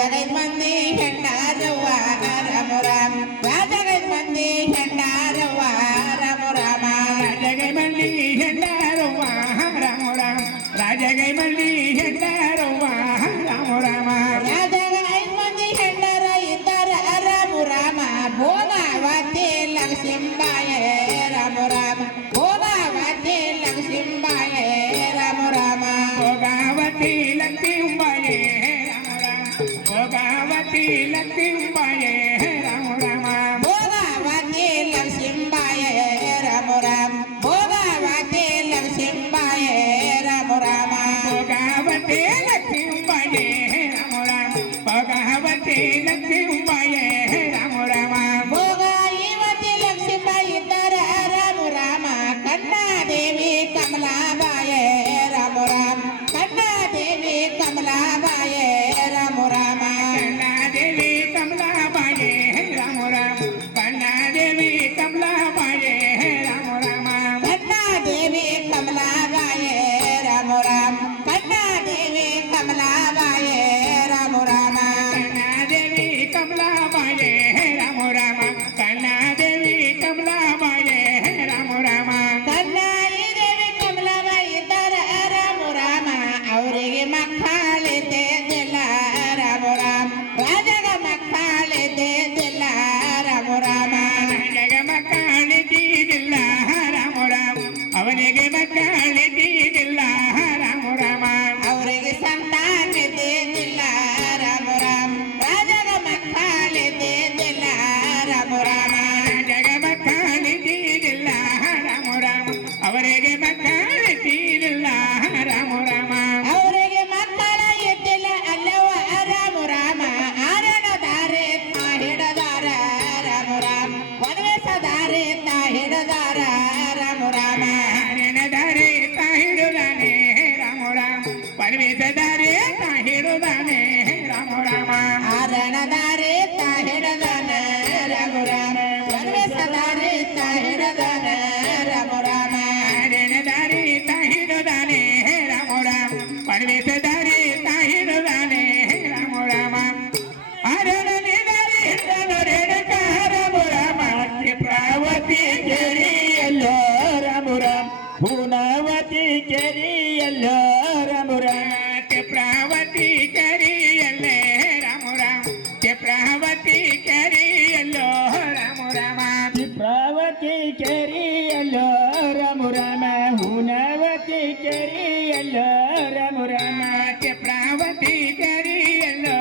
ರಾಜಗೈದ್ ಮಂದಿ ಹೆಂಡಾರವ್ವ ರಾಮ ರಾಮ ರಾಜಗೈದ್ ಮಂದಿ ಹೆಂಡಾರವ್ವ ರಾಮ ರಾಮ ರಾಜಗೈ ಮಂದಿ ಹೆಂಡಾರವ್ವ ರಾಮ ರಾಮ ರಾಜಗೈ ಮಂದಿ ಹೆಂಡಾರವ್ವ ರಾಮ ರಾಮ ರಾಜಗೈದ್ ಮಂದಿ ಹೆಂಡರ ಇದ್ದಾರ ರಾಮ ರಾಮ ಭೋಗಾವತಿ ಲಕ್ಷ್ಮೀಬಾಯ ರಾಮ ರಾಮ ಭೋಗಾವತಿ ಲಕ್ಷ್ಮೀಬಾಯ ರಾಮ ರಾಮ ಭೋಗಾವತಿ ಲಕ್ಷ್ಮೀಬಾಯ ರಾಮ ರಾಮ ಭೋಗಾವತಿ ಲಕ್ಷ್ಮೀಬಾಯ ರಾಮ ರಾಮ ಭೋಗಾವತಿ ಲಕ್ಷ್ಮೀಬಾಯ ರಾಮ ರಾಮ ಭೋಗಾವತಿ ಲಕ್ಷ್ಮೀಬಾಯ ರಾಮ ರಾಮ ಭೋಗಾವತಿ ಲಕ್ಷ್ಮೀಬಾಯ ರಾಮ ರಾಮ ಭೋಗಾವತಿ ಲಕ್ಷ್ಮೀಬಾಯ ರಾಮ ರಾಮ ಭೋಗಾವತಿ ಲಕ್ಷ್ಮೀಬಾಯಿ ಇದ್ದಾರ ರಾಮ ರಾಮ ಕನ್ನದೇವಿ ಕಮಲಾಬಾಯ ರಾಮ ರಾಮ ಕನ್ನದೇವಿ ಕಮಲಾಬಾಯ ರಾಮ ರಾಮ ಕನ್ನದೇವಿ ಕಮಲಾಬಾಯ ರಾಮ ರಾಮ ಕನ್ನದೇವಿ ಕಮಲಾಬಾಯ ರಾಮ ರಾಮ ಕನ್ನದೇವಿ ಕಮಲಾಬಾಯ ರಾಮ ರಾಮ ಕನ್ನದೇವಿ ಕಮಲಾಬಾಯ ರಾಮ ರಾಮ ಕನ್ನದೇವಿ ಕಮಲಾಬಾಯ ರಾಮ ರಾಮ ಕನ್ನದೇವಿ ಕಮಲಾಬಾಯ ರಾಮ ರಾಮ ಕನ್ನದೇವಿ ಕಮಲಾಬಾಯಿ ಇದ್ದಾರ ರಾಮ ರಾಮ ಅವರಿಗೆ ಮಕ್ಕಳಿದ್ದಿಲ್ಲ ರಾಮ ರಾಮ ರಾಜಗ ಮಕ್ಕಳಿದ್ದಿಲ್ಲ ರಾಮ ರಾಮ ರಾಜಗ ಮಕ್ಕಳಿದ್ದಿಲ್ಲ ರಾಮ ರಾಮ ಅವನಿಗೆ ಮಕ್ಕಳಿದ್ದಿಲ್ಲ ರಾಮ ರಾಮ ಅವರಿಗೆ ಸಂತಾನಿದ್ದಿಲ್ಲ ರಾಮ ರಾಮ ರಾಜಗ ಮಕ್ಕಳಿದ್ದಿಲ್ಲ ರಾಮ ರಾಮ ರಾಜಗ ಮಕ್ಕಳಿದ್ದಿಲ್ಲ ರಾಮ ರಾಮ ಅವರಿಗೆ ಮಕ್ಕಳಿದ್ದಿಲ್ಲ ರಾಮ ರಾಮ ಅವರಿಗೆ ಮಕ್ಕಳ ಇದ್ದಿಲ್ಲ ಅಲ್ಲವ ರಾಮ ರಾಮ ಆರಣದಾರೆ ತಾ ಹಿಡದಾರ ರಾಮ ರಾಮ ವನವೇಸದಾರೆ ತಾ ಹಿಡದಾರ ರಾಮ ರಾಮ ದಾರೆ ತಾಹಿಡುದಾನೆ ರಾಮ ರಾಮ ಪರಮೇಶದಾರೆ ತಾಹಿಡುದಾನೆ ರಾಮ ರಾಮ ಆರಣದಾರೆ ತಾ ಹಿಡದಾನ ರಾಮ ರಾಮ ವನವೇಸದಾರೆ ತಾ ಹಿಡದಾನ ರಾಮ ರಾಮ ದಾರೆ ತಾಹಿಡುದಾನೆ ರಾಮ ರಾಮ ಪರಮೇಶದಾರೆ ತಾಹಿಡುದಾನೆ ರಾಮ ರಾಮ ಅರಣನೆ ದಾರೆ ರೇಣಕ ರಾಮ ರಾಮ ಕ್ಷಿಪ್ರಾವತಿ ಕೆರಿಯಲ್ಲೋ ರಾಮ ರಾಮ ಪೂನಾವತಿ ಕೆರಿಯಲ್ಲೋ ರಾಮ ರಾಮ ಕ್ಷಿಪ್ರಾವತಿ ಕೆರಿಯಲ್ಲೇ ರಾಮ ರಾಮ ಕ್ಷಿಪ್ರಾವತಿ ಕೆರಿಯಲ್ಲೋ ರಾಮ ರಾಮ ಕ್ಷಿಪ್ರಾವತಿ ಕೆರಿಯಲ್ಲೋ ರಾಮ ರಾಮ ಹೂನಾವತಿ ಕೆರಿಯಲ್ಲೋ ರಾಮ ರಾಮ ಕ್ಷಿಪ್ರಾವತಿ ಕೆರಿಯಲ್ಲೋ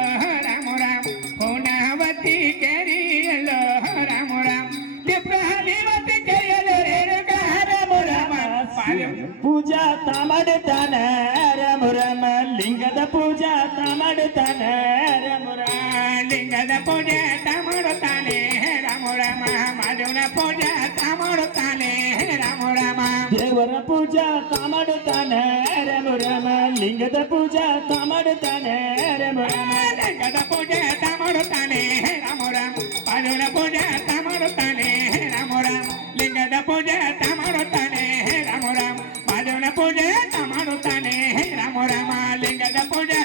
ರಾಮ ರಾಮ ಹೂನಾವತಿ ಕೆರಿಯಲ್ಲೋ ರಾಮ ರಾಮ ಕ್ಷಿಪ್ರಾವತಿ ಕೆರಿಯಲ್ಲೋ ರೇಣುಕ ರಾಮ ರಾಮ ಪೂಜಾ ತಾ ಮಾಡುತ್ತಾನ ರಾಮ ರಾಮ ಲಿಂಗದ ಪೂಜಾ ತಾ ಮಾಡುತ್ತಾನ ರಾಮ ರಾಮ ಲಿಂಗದ ಪೂಜೆ ತಾ ಮಾಡುತ್ತಾನೆ ರಾಮ ರಾಮ ಮಾಧವನ ಪೂಜಾ ತಾ ಮಾಡುತ್ತಾನೆ ರಾಮ ರಾಮ ದೇವರ ಪೂಜಾ ತಾ ಮಾಡುತ್ತಾನೆ ರಾಮ ರಾಮ ಲಿಂಗದ ಪೂಜಾ ತಾ ಮಾಡುತ್ತಾನೆ ರಾಮ ರಾಮ ಲಿಂಗದ ಪೂಜೆ ತಾ ಮಾಡುತ್ತಾನೆ ರಾಮ ರಾಮ ಮಾಧವನ ಪೂಜಾ ತಾ ಮಾಡುತ್ತಾನೆ ರಾಮ ರಾಮ ಲಿಂಗದ ಪೂಜೆ ತಾ ಮಾಡುತ್ತಾನೆ ರಾಮ ರಾಮ ಮಾಧವನ ಪೂಜೆ ತಾ ಮಾಡುತ್ತಾನೆ ರಾಮ ರಾಮ ಲಿಂಗದ ಪೂಜೆ